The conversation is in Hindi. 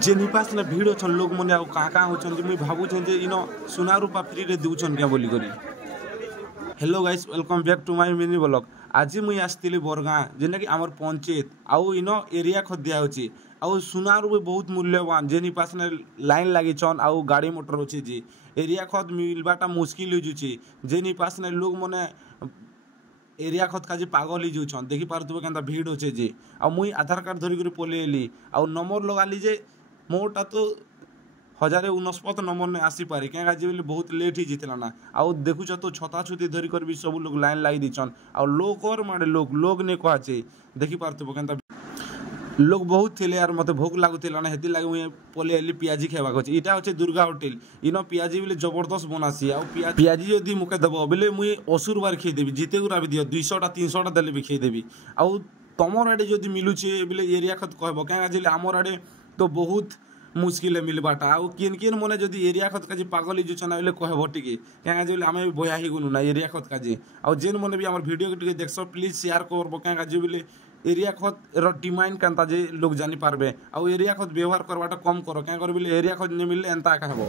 जे निपास ना भीड़ अच्छन लोग मैंने क्या होचन मुई भावुन जे इन सुना रूपा फ्री रे दूचन क्या बोली करी। Hello guys welcome back to my mini blog. आज मुई आसती बरगाँ जेना कि आमर पंचायत आउ इन एरिया खत दिया होची आउ सुनार भी बहुत मूल्यवान जेनी पास ने लाइन लगी छन आउ गाड़ी मोटर होची जी एरिया खत मिलबाटा मुश्किल हो जुची जेनी पास ने लोग मने एरिया खत का पागल ही जाऊन देखी पार्थे क्या भीड़ अच्छे जे आ मुई आधार कार्ड धरिक पलि आ नंबर लगाली जे मोटा तो 1069 नंबर ने आसीपारे क्या बहुत लेट ही जीतला ना आउ देखुच तो छता छुती धरिक भी सब लोग लाइन लगी दीछन आ लोकर मारे लोग ने कहे देखी पार्थे क्या लोग बहुत थे यार मत भोक लगुला ना हेती लगे मुझे पलि आली पियाजी खेवाक अच्छे इटा अच्छे दुर्गा होटेल इन पियाजी बोले जबरदस्त बनासी आ पियाजी जदि मुके दब बोले मुई 80 बार खेदेवी जिते गुरा भी दियो 200टा 300टा देले भी खेदेवी आउ तमर आड़े जदि मिलूचे बोले एरिया खत कहब क्या आमर आड़े तो बहुत मुश्किल है मिलबाटा आउ किन मने जदि एरिया खत का पागल ही जुचना बोले कहब टिके क्या आम बया ही गुनु ना एरिया खत का आउ जेन मने भी आम वीडियो के देख प्लीज शेयर करब क्या बोले एरिया खत डिमांड केनता जे लोग जानी पारबे आउ एरिया खत व्यवहार करवाटा कम करो क्या कर बोले एरिया खत नहीं मिलले एंता का हेबो।